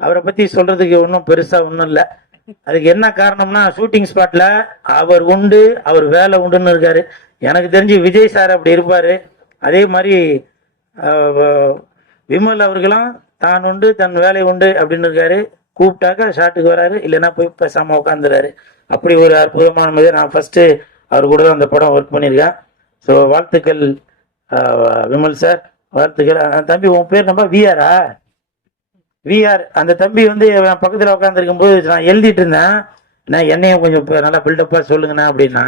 அவரை பத்தி சொல்றதுக்கு ஒன்றும் பெருசா ஒன்றும் இல்லை. அதுக்கு என்ன காரணம்னா, ஷூட்டிங் ஸ்பாட்ல அவர் உண்டு, அவர் வேலை உண்டுன்னு இருக்காரு. எனக்கு தெரிஞ்சு விஜய் சார் அப்படி இருப்பாரு. அதே மாதிரி விமல் அவர்களும் தான் உண்டு தன் வேலை உண்டு அப்படின்னு இருக்காரு. கூப்பிட்டாக்க ஷாட்டுக்கு வராரு, இல்லைன்னா போய் பேசாம உட்காந்துறாரு. அப்படி ஒரு அற்புதமான நான் ஃபர்ஸ்ட் அவர் கூட அந்த படம் ஒர்க் பண்ணியிருக்கேன். ஸோ வாழ்த்துக்கள் விமல் சார், வாழ்த்துக்கள். தம்பி உன் பேர் நம்ம விஆரா? விஆர். அந்த தம்பி வந்து பக்கத்தில் உட்காந்துருக்கும் போது நான் எழுதிட்டு இருந்தேன், நான் என்னையும் கொஞ்சம் நல்லா பில்டப்பா சொல்லுங்கண்ணா அப்படின்னா.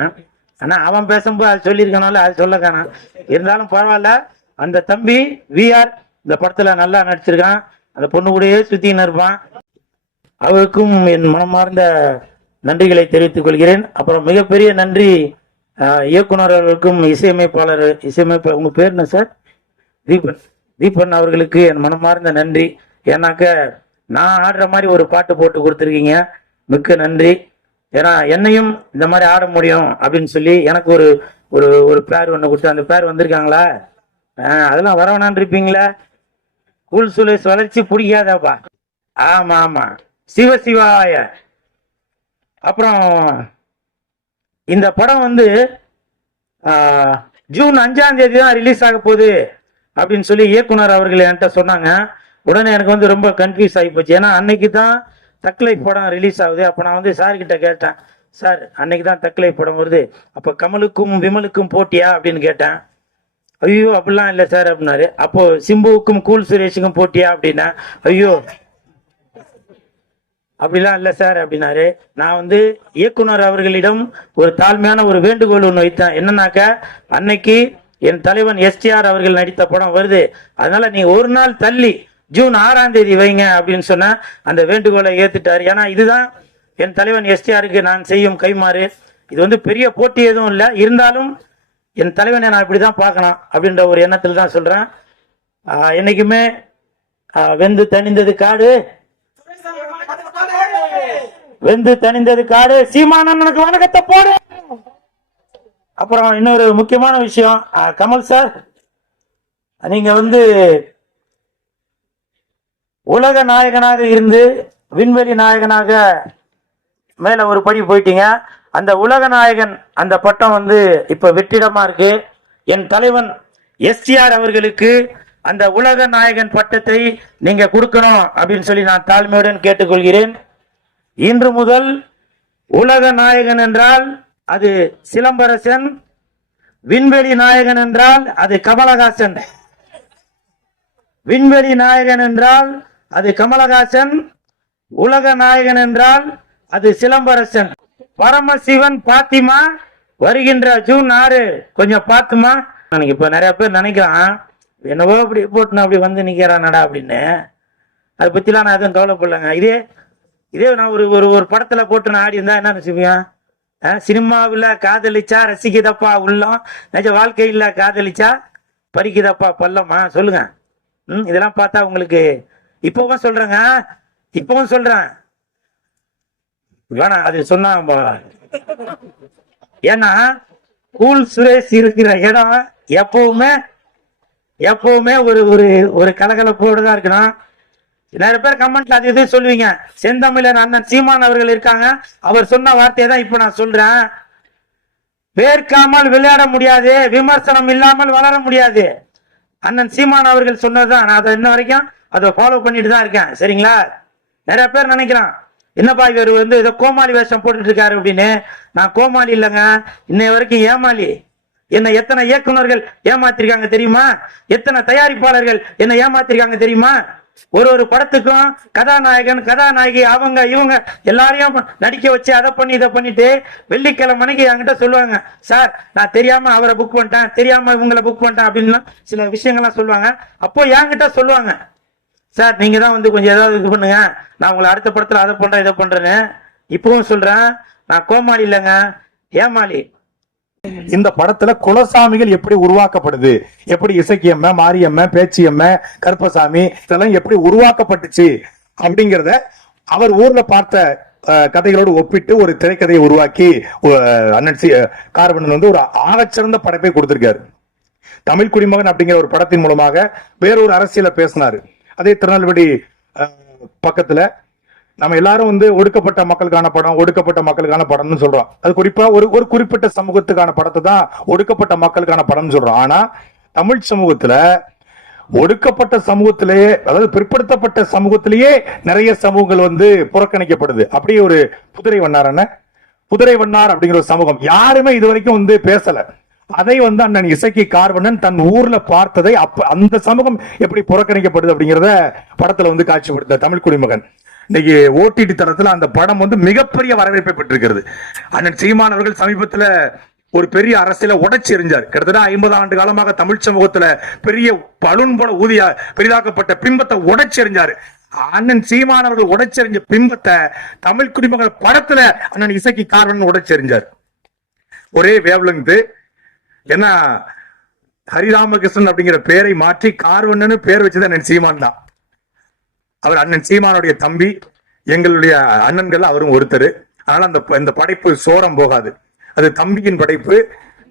ஆனா அவன் பேசும்போது அது சொல்லியிருக்கனால அது சொல்ல காணாம். இருந்தாலும் பரவாயில்ல. அந்த தம்பி விஆர் இந்த படத்துல நல்லா நடிச்சிருக்கான். அந்த பொண்ணு கூடயே சுத்தின்னு இருப்பான். அவருக்கும் என் மனமார்ந்த நன்றிகளை தெரிவித்துக் கொள்கிறேன். அப்புறம் மிகப்பெரிய நன்றி இயக்குனர் அவர்களுக்கும் இசையமைப்பாளர் உங்க பேர் என்ன சார்? தீபன். தீபன் அவர்களுக்கு என் மனமார்ந்த நன்றி. ஏன்னாக்க நான் ஆடுற மாதிரி ஒரு பாட்டு போட்டு கொடுத்துருக்கீங்க, மிக்க நன்றி. ஏன்னா என்னையும் இந்த மாதிரி ஆட முடியும் அப்படின்னு சொல்லி எனக்கு ஒரு ஒரு ஒரு பேர் ஒன்று கொடுத்து, அந்த பேர் வந்திருக்காங்களா? அதெல்லாம் வரவனான் இருப்பீங்களா? கூல் சுலேஷ் வளர்ச்சி பிடிக்காதாப்பா? ஆமா ஆமா, சிவசிவாய. அப்புறம் இந்த படம் வந்து ஜூன் 5ஆம் தேதி தான் ரிலீஸ் ஆக போகுது அப்படின்னு சொல்லி இயக்குனர் அவர்கள் என்கிட்ட சொன்னாங்க. உடனே எனக்கு வந்து ரொம்ப கன்ஃபியூஸ் ஆகி போச்சு. ஏன்னா அன்னைக்கு தான் தக்லை படம் ரிலீஸ் ஆகுது. அப்போ நான் வந்து சார் கிட்ட கேட்டேன், சார் அன்னைக்கு தான் தக்லை படம் வருது, அப்போ கமலுக்கும் விமலுக்கும் போட்டியா அப்படின்னு கேட்டேன். ஐயோ அப்படிலாம் இல்லை சார் அப்படின்னாரு. அப்போ சிம்புவுக்கும் கூல் சுரேஷுக்கும் போட்டியா அப்படின்னா, ஐயோ அப்படிலாம் இல்லை சார் அப்படின்னாரு. நான் வந்து இயக்குனர் அவர்களிடம் ஒரு தாழ்மையான ஒரு வேண்டுகோள் ஒன்று வைத்தேன். என்னன்னாக்க, அன்னைக்கு என் தலைவன் எஸ்டிஆர் அவர்கள் நடித்த படம் வருது, அதனால நீ ஒரு நாள் தள்ளி ஜூன் 6ஆம் தேதி வைங்க அப்படின்னு சொன்ன. அந்த வேண்டுகோளை ஏத்துட்டாரு. ஏன்னா இதுதான் என் தலைவன் எஸ்டிஆருக்கு நான் செய்யும் கைமாறு. இது வந்து பெரிய போட்டி எதுவும் இல்லை, இருந்தாலும் என் தலைவனை நான் இப்படிதான் பார்க்கணும் அப்படின்ற ஒரு எண்ணத்தில் தான் சொல்றேன். என்னைக்குமே வெந்து தணிந்தது காடு, வெந்து தணிந்தது காடு, சீமானனுக்கு வணக்கத்தை போடு. அப்புறம் இன்னொரு முக்கியமான விஷயம், கமல் சார், நீங்க வந்து உலக நாயகனாக இருந்து விண்வெளி நாயகனாக மேல ஒரு படி போயிட்டீங்க. அந்த உலக நாயகன் அந்த பட்டம் வந்து இப்ப வெற்றிடமா இருக்கு. என் தலைவன் எஸ்டிஆர் அவர்களுக்கு அந்த உலக நாயகன் பட்டத்தை நீங்க கொடுக்கணும் அப்படின்னு சொல்லி நான் தாழ்மையுடன் கேட்டுக்கொள்கிறேன். இன்று முதல் உலக நாயகன் என்றால் அது சிலம்பரசன், விண்வெளி நாயகன் என்றால் அது கமலஹாசன். விண்வெளி நாயகன் என்றால் அது கமலஹாசன், உலக நாயகன் என்றால் அது சிலம்பரசன். பரமசிவன் பாத்திமா வருகின்ற ஜூன் 6 கொஞ்சம் பாத்துமா. இப்ப நிறைய பேர் நினைக்கிறான், என்னவோ அப்படி போட்டு அப்படி வந்து நிக்கிறானடா அப்படின்னு. அதை பத்திலாம் நான் எதுவும் கவலைப்படலங்க. இதே நான் ஒரு படத்துல போட்டு நான் ஆடி இருந்தா என்ன நினைச்சுப்பியா? சினிமாவில் காதலிச்சா ரசிக்குதப்பா உள்ளம், நிஜ வாழ்க்கையில் காதலிச்சா பறிக்குதப்பா பள்ளமா? சொல்லுங்க. இதெல்லாம் பார்த்தா உங்களுக்கு இப்பவும் சொல்றேங்க, இப்பவும் சொல்றேன் வேணாம் அது சொன்னா. ஏன்னா கூல் சுரேஷ் இருக்கிற இடம் எப்பவுமே ஒரு ஒரு ஒரு கலகலப்போடு தான் இருக்கணும். நிறைய பேர் கமெண்ட்ல அது இது சொல்லுவீங்க. செந்தமிழர் அண்ணன் சீமான் அவர்கள் இருக்காங்க, அவர் சொன்ன வார்த்தையை தான் இப்ப நான் சொல்றேன். வேர்க்காமல் விளையாட முடியாது, விமர்சனம் இல்லாமல் வளர முடியாது. அண்ணன் சீமான் அவர்கள் சொன்னதுதான். நான் அதை இன்ன வரைக்கும் அதை ஃபாலோ பண்ணிட்டு தான் இருக்கேன். சரிங்களா? நிறைய பேர் நினைக்கிறான், என்னப்பா இவர் வந்து ஏதோ கோமாளி வேஷம் போட்டுட்டு இருக்காரு அப்படின்னு. நான் கோமாளி இல்லைங்க, இன்னை வரைக்கும் ஏமாளி. என்னை எத்தனை இயக்குநர்கள் ஏமாத்திருக்காங்க தெரியுமா? எத்தனை தயாரிப்பாளர்கள் என்னை ஏமாத்திருக்காங்க தெரியுமா? ஒரு படத்துக்கும் கதாநாயகன் கதாநாயகி அவங்க இவங்க எல்லாரையும் நடிக்க வச்சு அதை பண்ணி இதை பண்ணிட்டு வெள்ளிக்கிழமை மணிக்கு என்கிட்ட சொல்லுவாங்க, சார் நான் தெரியாம அவரை புக் பண்ணிட்டேன், தெரியாம இவங்களை புக் பண்ணிட்டேன் அப்படின்னு சில விஷயங்கள்லாம் சொல்லுவாங்க. அப்போ என்கிட்ட சொல்லுவாங்க, சார் நீங்க தான் வந்து கொஞ்சம் ஏதாவது இது பண்ணுங்க, நான் உங்களை அடுத்த படத்துல அதை பண்றேன் இதை பண்றேன்னு. இப்பவும் சொல்றேன், நான் கோமாளி இல்லைங்க, ஏமாளி. இந்த படத்துல குலசாமிகள் எப்படி உருவாக்கப்படுது, எப்படி இசக்கியம்ம, மாரியம்ம, பேச்சியம்ம, கருப்பசாமி இதெல்லாம் எப்படி உருவாக்கப்பட்டுச்சு அப்படிங்கறத அவர் ஊர்ல பார்த்த கதைகளோடு ஒப்பிட்டு ஒரு திரைக்கதையை உருவாக்கி அண்ணன் கார்வண்ணன் வந்து ஒரு ஆகச்சிறந்த படைப்பை கொடுத்திருக்காரு. தமிழ் குடிமகன் அப்படிங்கிற ஒரு படத்தின் மூலமாக வேறொரு அரசியலை பேசினாரு. அதே திருநெல்வேலி பக்கத்துல நம்ம எல்லாரும் ஒடுக்கப்பட்ட மக்களுக்கான படம், ஒடுக்கப்பட்ட மக்களுக்கான படம்னு சொல்றோம். அது குறிப்பா ஒரு குறிப்பிட்ட சமூகத்துக்கான படத்தை தான் ஒடுக்கப்பட்ட மக்களுக்கான படம்னு சொல்றோம். ஆனா தமிழ் சமூகத்துல ஒடுக்கப்பட்ட சமூகத்திலேயே, அதாவது பிற்படுத்தப்பட்ட சமூகத்திலேயே நிறைய சமூகங்கள் புறக்கணிக்கப்படுது. அப்படியே ஒரு புதுரை வண்ணார் அப்படிங்கிற ஒரு சமூகம் யாருமே இது வரைக்கும் பேசல. அதை அண்ணன் இசக்கி கார்வண்ணன் தன் ஊர்ல பார்த்ததை அந்த சமூகம் எப்படி புறக்கணிக்கப்படுது அப்படிங்கறத படத்துல காட்சிப்படுத்த தமிழ் குடிமகன். இன்னைக்கு ஓடிடி தளத்துல அந்த படம் மிகப்பெரிய வரவேற்பை பெற்றிருக்கிறது. அண்ணன் சீமான் அவர்கள் சமீபத்துல ஒரு பெரிய அரசியல உடைச்சு எறிஞ்சார். கிட்டத்தட்ட 50 ஆண்டு காலமாக தமிழ் சமூகத்துல பெரிய பலூன் போல ஊதிய பெரிதாக்கப்பட்ட பிம்பத்தை உடைச்சு எறிஞ்சாரு. அண்ணன் சீமான் அவர்கள் உடைச்செறிஞ்ச பிம்பத்தை தமிழ் குடிமகன் படத்துல அண்ணன் இசக்கி கார்வண்ணன் உடைச்செறிஞ்சார். ஒரே வேவ்லெங்த். ஏன்னா ஹரிராமகிருஷ்ணன் அப்படிங்கிற பேரை மாற்றி கார்வண்ணன் பேர் வச்சது அண்ணன் சீமான் தான். அவர் அண்ணன் சீமானுடைய தம்பி, எங்களுடைய அண்ணன்கள் அவரும் ஒருத்தர். அதனால அந்த படைப்பு சோரம் போகாது. அது தம்பியின் படைப்பு,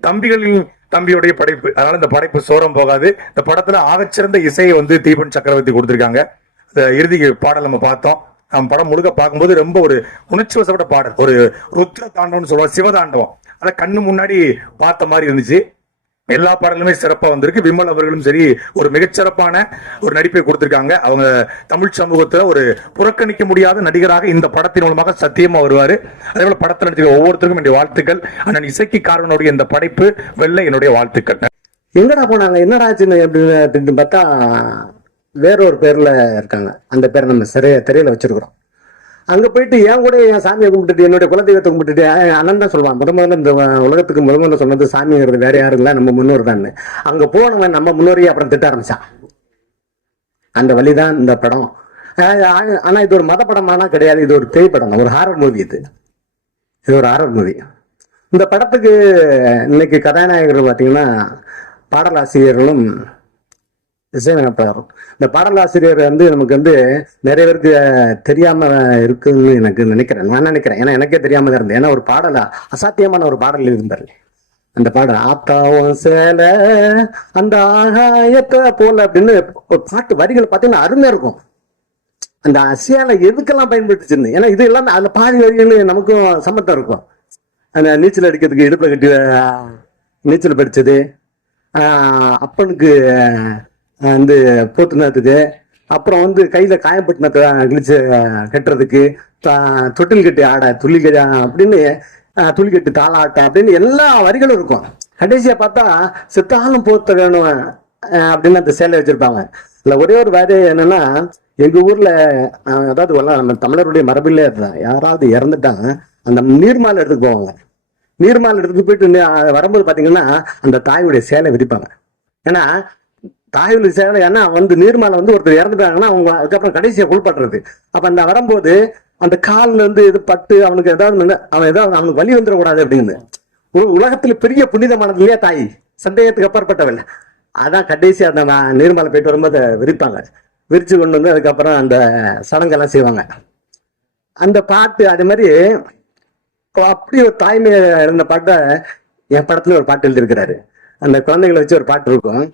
தம்பிகளின் தம்பியுடைய படைப்பு. அதனால இந்த படைப்பு சோரம் போகாது. இந்த படத்துல ஆகச்சிறந்த இசையை தீபன் சக்கரவர்த்தி கொடுத்திருக்காங்க. இறுதி பாடல் நம்ம பார்த்தோம். நம்ம படம் முழுக்க பார்க்கும்போது ரொம்ப ஒரு உணர்ச்சி வசப்பட்ட பாடல், ஒரு ருத்ர தாண்டவம்னு சொல்லுவாங்க, சிவதாண்டவம். அதை கண்ணு முன்னாடி பார்த்த மாதிரி இருந்துச்சு. எல்லா பாடலுமே சிறப்பா வந்திருக்கு. விமல் அவர்களும் சரி ஒரு மிகச்சிறப்பான ஒரு நடிப்பை கொடுத்திருக்காங்க. அவங்க தமிழ் சமூகத்துல ஒரு புறக்கணிக்க முடியாத நடிகராக இந்த படத்தின் மூலமாக சத்தியமா வருவாரு. அதே போல படத்தில் நடிச்சிருக்க ஒவ்வொருத்தருக்கும் என்னுடைய வாழ்த்துக்கள். அண்ணன் இசக்கி கார்வனுடைய இந்த படைப்பு வெல்ல என்னுடைய வாழ்த்துக்கள். எங்கடா போனாங்க, என்னடா ஆச்சுன்னு அப்படின்னு பார்த்தா வேற ஒரு பேர்ல இருக்காங்க. அந்த பேரை நம்ம திரையில வச்சிருக்கிறோம். அங்க போயிட்டு என் கூட என் சாமியை கும்பிட்டுட்டு, என்னுடைய குலதெய்வத்தை கும்பிட்டுட்டு, அண்ணன் தான் சொல்லுவான், முதல்ல இந்த உலகத்துக்கு முதல்ல சொன்னது சாமிங்கிறது வேற யாரும் இல்ல, நம்ம முன்னோர் தான். அங்க போனவன் நம்ம முன்னோரையே அப்புறம் திட்ட ஆரம்பிச்சான். அந்த வழிதான் இந்த படம். ஆனா இது ஒரு மத படமானா கிடையாது, இது ஒரு பேய் படம், ஒரு ஹாரர் மூவி. இது ஒரு ஹாரர் மூவி. இந்த படத்துக்கு இன்னைக்கு கதாநாயகர்கள் பாத்தீங்கன்னா பாடலாசிரியர்களும் இசையமைப்பாளரும். இந்த பாடலாசிரியர் நமக்கு நிறைய பேருக்கு தெரியாம இருக்குன்னு எனக்கு நினைக்கிறேன். நான் நினைக்கிறேன், ஏன்னா எனக்கே தெரியாம தான் இருந்தேன். ஏன்னா ஒரு பாடலா அசாத்தியமான ஒரு பாடல் இருந்தாரு. அந்த பாடல் ஆத்தாவும் சேல அந்த ஆகாயத்தை போல அப்படின்னு ஒரு பாட்டு வரிகள் பார்த்தீங்கன்னா அருமையா இருக்கும். அந்த அசியால எதுக்கெல்லாம் பயன்படுத்துச்சுன்னு, ஏன்னா இது எல்லாமே அதுல பாதி வரிகள் நமக்கும் சம்மத்தம் இருக்கும். அந்த நீச்சல் அடிக்கிறதுக்கு இடுப்புல கட்டி நீச்சல் படிச்சது, அப்பனுக்கு போத்துனதுக்கு, அப்புறம் கையில காயப்பட்டினத்தை கிழிச்சு கட்டுறதுக்கு, தொட்டில் கட்டி ஆட துள்ளி அப்படின்னு துளி கட்டி தாளாட்ட அப்படின்னு எல்லா வரிகளும் இருக்கும். கடைசியா பார்த்தா செத்தாலும் போத்த வேணும் அப்படின்னு அந்த சேலை வச்சிருப்பாங்க. இல்ல ஒரே ஒரு வரி என்னன்னா, எங்க ஊர்ல அதாவது நம்ம தமிழருடைய மரபிலே இருந்தான், யாராவது இறந்துட்டாங்க அந்த நீர்மாலை எடுத்துக்கு போவாங்க. நீர்மாலை எடுத்துட்டு போயிட்டு வரும்போது பாத்தீங்கன்னா அந்த தாயுடைய சேலை விரிப்பாங்க. ஏன்னா தாயுடைய சேலை, ஏன்னா நீர்மாலை ஒருத்தர் இறந்துட்டாங்கன்னா அவங்க அதுக்கப்புறம் கடைசியை குளிப்பாட்டுறது. அப்ப அந்த வரும்போது அந்த கால்ல இது பட்டு அவனுக்கு ஏதாவது அவனுக்கு வலி வந்துடக்கூடாது அப்படின்னு. உலகத்துல பெரிய புனிதமானது இல்லையா தாய், சந்தேகத்துக்கு அப்பாற்பட்டவள். அதான் கடைசி அந்த நீர்மாலை போயிட்டு வரும்போது விரிப்பாங்க. விரிச்சு கொண்டு அதுக்கப்புறம் அந்த சடங்கெல்லாம் செய்வாங்க. அந்த பாட்டு அதே மாதிரி அப்படி ஒரு தாய்மை இருந்த பாட்டை என் படத்துல ஒரு பாட்டு எழுதியிருக்கிறாரு. அந்த குழந்தைகளை வச்சு ஒரு பாட்டு இருக்கும்,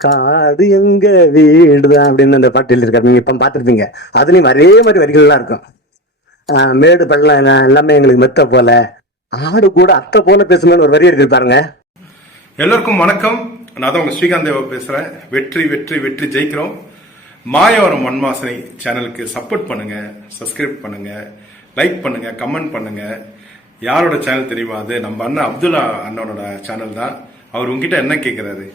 காடு எங்க வீடுதான் அப்படின்னு அந்த பாட்டு எழுதியிருக்காரு. நீங்க இப்ப பாத்துருப்பீங்க. அதுலயும் அதே மாதிரி வரிகள்லாம் இருக்கும். மேடு பள்ளம் எல்லாமே எங்களுக்கு மெத்த போல, ஆடு கூட அத்தை போல பேசுங்கன்னு ஒரு வரி எடுத்திருப்பாருங்க. எல்லோருக்கும் வணக்கம். நான் தான் உங்க ஸ்ரீகாந்த் தேவா பேசுறேன். வெற்றி வெற்றி வெற்றி ஜெயிக்கிறோம். மாயவரம் மண்வாசனை சேனலுக்கு சப்போர்ட் பண்ணுங்க, சப்ஸ்கிரைப் பண்ணுங்க, லைக் பண்ணுங்க, கமெண்ட் பண்ணுங்க. யாரோட சேனல் தெரியுமா? அது நம்ம அண்ணன் அப்துல்லா அண்ணனோட சேனல் தான். அவர் உங்ககிட்ட என்ன கேட்கிறாரு,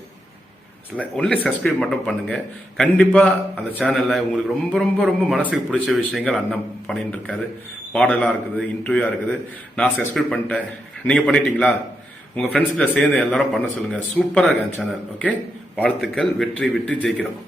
ஒன்லி சப்ஸ்கிரைப் மட்டும் பண்ணுங்க. கண்டிப்பா அந்த சேனல்ல உங்களுக்கு ரொம்ப ரொம்ப ரொம்ப மனசுக்கு பிடிச்ச விஷயங்கள் அண்ணன் பண்ணிட்டு இருக்காரு. பாடலா இருக்குது, இன்டர்வியூவா இருக்குது. நான் சப்ஸ்கிரைப் பண்ணிட்டேன், நீங்க பண்ணிட்டீங்களா? உங்க ஃப்ரெண்ட்ஸ்கிட்ட சேர்ந்து எல்லாரும் பண்ண சொல்லுங்க. சூப்பரா இருக்கு அந்த சேனல். ஓகே, வாழ்த்துக்கள். வெற்றி வெற்றி ஜெயிக்கிறோம்.